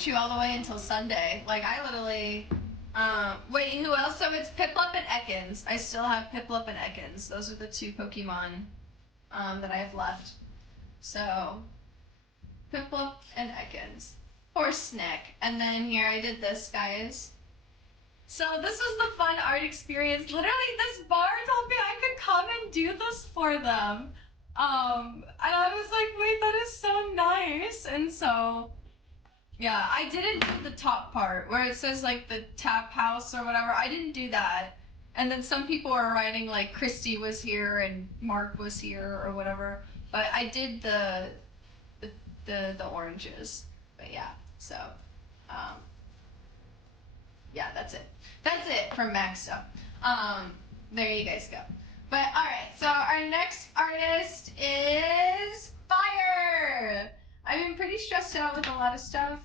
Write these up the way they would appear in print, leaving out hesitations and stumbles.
Pikachu all the way until Sunday. Like, I literally... wait, who else? So it's Piplup and Ekans. I still have Piplup and Ekans. Those are the two Pokemon that I have left. So, Piplup and Ekans. Or Snick. And then here, I did this, guys. So this was the fun art experience. Literally, this bar told me I could come and do this for them. And I was like, wait, that is so nice. And so, yeah, I didn't do the top part where it says like the tap house or whatever. I didn't do that. And then some people are writing like Christy was here and Mark was here or whatever. But I did the oranges. But yeah, so yeah, that's it. That's it from Max stuff. There you guys go. But alright, so our next artist is Fire! I've been pretty stressed out with a lot of stuff,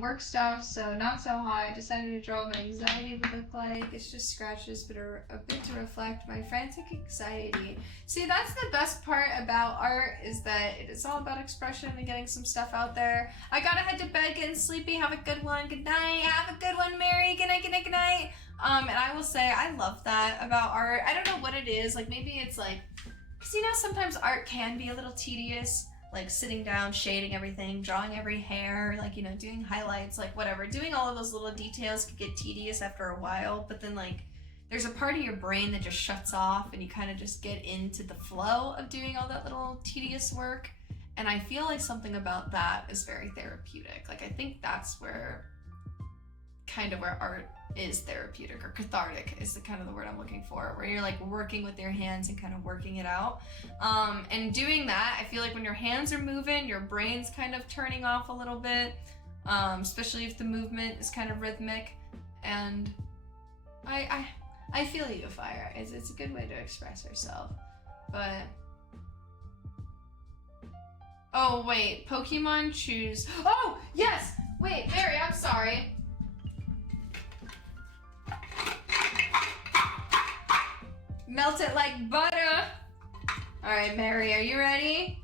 work stuff, so not so high. I decided to draw what anxiety would look like. It's just scratches, but a bit to reflect my frantic anxiety. See, that's the best part about art, is that it's all about expression and getting some stuff out there. I gotta head to bed, getting sleepy. Have a good one. Good night. Have a good one, Mary. Good night, good night, good night. And I will say, I love that about art. I don't know what it is. Like, maybe it's like, because you know, sometimes art can be a little tedious. Like sitting down, shading everything, drawing every hair, like, you know, doing highlights, like whatever. Doing all of those little details could get tedious after a while, but then like there's a part of your brain that just shuts off and you kind of just get into the flow of doing all that little tedious work. And I feel like something about that is very therapeutic. Like, I think that's where kind of where art is therapeutic, or cathartic is the kind of the word I'm looking for, where you're like working with your hands and kind of working it out. And doing that, I feel like when your hands are moving, your brain's kind of turning off a little bit, especially if the movement is kind of rhythmic. And I feel you, Fire. It's a good way to express yourself. But oh wait, Pokemon choose. Oh yes, wait, Mary, I'm sorry. Melt it like butter. All right, Mary, are you ready?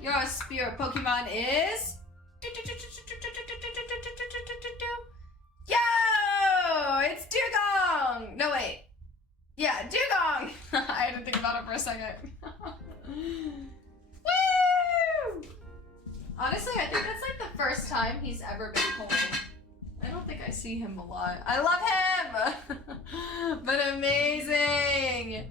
Your spirit Pokemon is... Yo! It's Dugong! No, wait. Yeah, Dugong! I had to think about it for a second. Woo! Honestly, I think that's like the first time he's ever been pulled. I don't think I see him a lot. I love him! But amazing!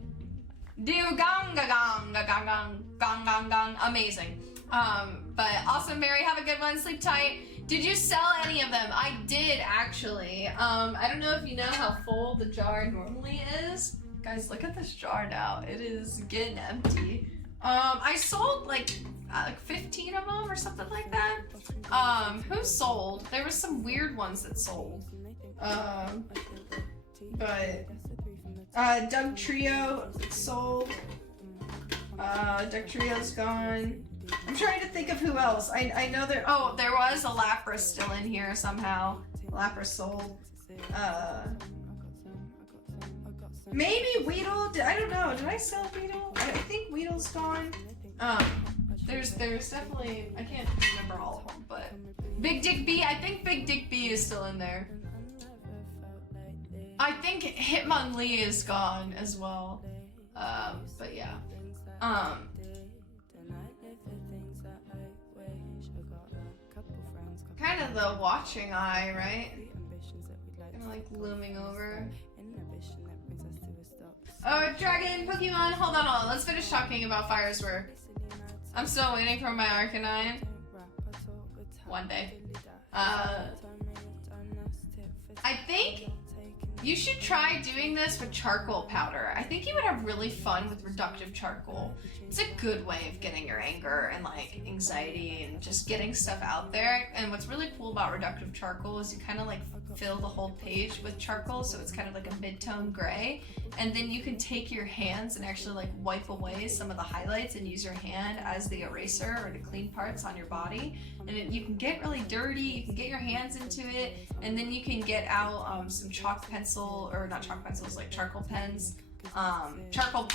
Dugong, gong, gong, gong, gong, gong, gong. Amazing. But awesome, Mary. Have a good one. Sleep tight. Did you sell any of them? I did, actually. I don't know if you know how full the jar normally is. Guys, look at this jar now. It is getting empty. I sold like 15 of them or something like that. Who sold? There were some weird ones that sold. But Doug Trio sold. Doug Trio's gone. I'm trying to think of who else. I know there. Oh, there was a Lapras still in here somehow. Lapras sold. Maybe Weedle. I don't know. Did I sell Weedle? I think Weedle's gone. There's definitely, I can't remember all of them, but Big Dick B. I think Big Dick B is still in there. I think Hitmonlee is gone as well. But yeah. Kind of the watching eye, right? Kind of like looming over. Oh, Dragon, Pokemon, hold on. Let's finish talking about Fire's work. I'm still waiting for my Arcanine. One day. I think you should try doing this with charcoal powder. I think you would have really fun with reductive charcoal. It's a good way of getting your anger and like anxiety and just getting stuff out there. And what's really cool about reductive charcoal is you kind of like fill the whole page with charcoal, so it's kind of like a mid-tone gray. And then you can take your hands and actually like wipe away some of the highlights and use your hand as the eraser or to clean parts on your body. And you can get really dirty, you can get your hands into it, and then you can get out some chalk pencil, or not chalk pencils, like charcoal pens. Charcoal